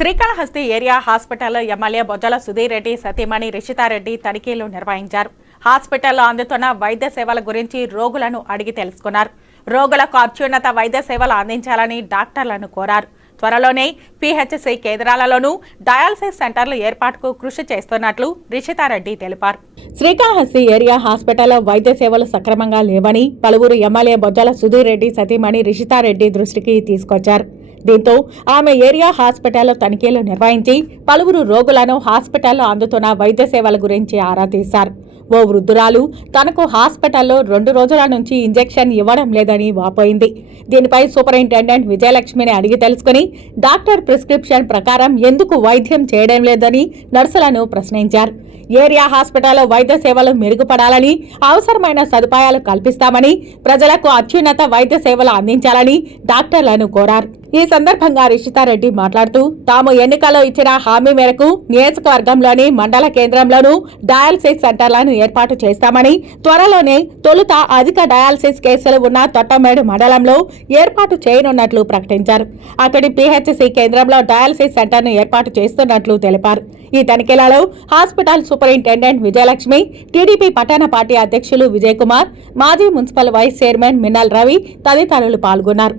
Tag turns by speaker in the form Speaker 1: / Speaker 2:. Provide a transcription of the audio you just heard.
Speaker 1: Srikalahasti area hospital MLA Bojjala Sudheer Reddy సతీమణి రిషితారెడ్డి తనిఖీలు నిర్వహించారు. హాస్పిటల్లో అందుతున్న వైద్య సేవల గురించి రోగులను అడిగి తెలుసుకున్నారు. రోగులకు అత్యున్నత వైద్య సేవలు అందించాలని డాక్టర్లను కోరారు. త్వరలోనే పీహెచ్సీ కేంద్రాలలోనూ డయాలసిస్ సెంటర్లు ఏర్పాటుకు కృషి చేస్తున్నట్లు రిషితారెడ్డి తెలిపారు. శ్రీకాళహస్తి ఏరియా హాస్పిటల్లో వైద్య సేవలు సక్రమంగా లేవని పలువురు ఎమ్మెల్యే బొజ్జల సుధీర్ రెడ్డి సతీమణి రిషితారెడ్డి దృష్టికి తీసుకొచ్చారు. దీంతో ఆమె ఏరియా హాస్పిటల్లో తనిఖీలు నిర్వహించి పలువురు రోగులను హాస్పిటల్లో అందుతున్న వైద్య సేవల గురించి ఆరా తీశారు. ఓ వృద్ధురాలు. తనకు హాస్పిటల్లో రెండు రోజుల నుంచి ఇంజెక్షన్ ఇవ్వడం లేదని వాపోయింది. దీనిపై సూపరింటెండెంట్ విజయలక్ష్మిని అడిగి తెలుసుకుని డాక్టర్ ప్రిస్క్రిప్షన్ ప్రకారం ఎందుకు వైద్యం చేయడం లేదని నర్సులను ప్రశ్నించారు. ఏరియా హాస్పిటల్లో వైద్య సేవలు మెరుగుపడాలని అవసరమైన సదుపాయాలు కల్పిస్తామని ప్రజలకు అత్యున్నత వైద్య సేవలు అందించాలని డాక్టర్లను కోరారు. ఈ సందర్భంగా రిషితారెడ్డి మాట్లాడుతూ తాము ఎన్నికల్లో ఇచ్చిన హామీ మేరకు నియోజకవర్గంలోని మండల కేంద్రంలోనూ డయాలసిస్ సెంటర్లను ఏర్పాటు చేస్తామని త్వరలోనే తొలుత అధిక డయాలసిస్ కేసులు ఉన్న తొట్టమేడు మండలంలో ఏర్పాటు చేయనున్నట్లు ప్రకటించారు. అక్కడి పీహెచ్సీ కేంద్రంలో డయాలసిస్ సెంటర్ను ఏర్పాటు చేస్తున్నట్లు తెలిపారు. ఈ తనిఖీలలో హాస్పిటల్ సూపరింటెండెంట్ విజయలక్ష్మి టీడీపీ పట్టణ పార్టీ అధ్యక్షులు విజయ్ కుమార్ మాజీ municipal vice chairman Minnal Ravi తదితరులు పాల్గొన్నారు.